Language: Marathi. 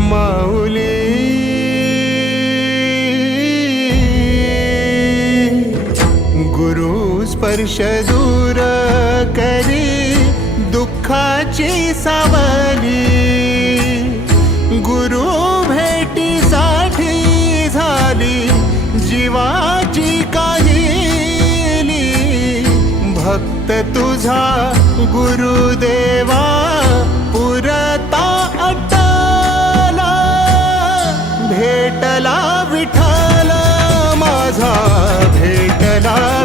माऊली. गुरु स्पर्श दूर करी दुःखाची सावली. गुरु भेटीसाठी झाली जीवाची काहिली. भक्त तुझा गुरुदेवा पुरता अटला. भेटला विठ्ठल माझा, भेटला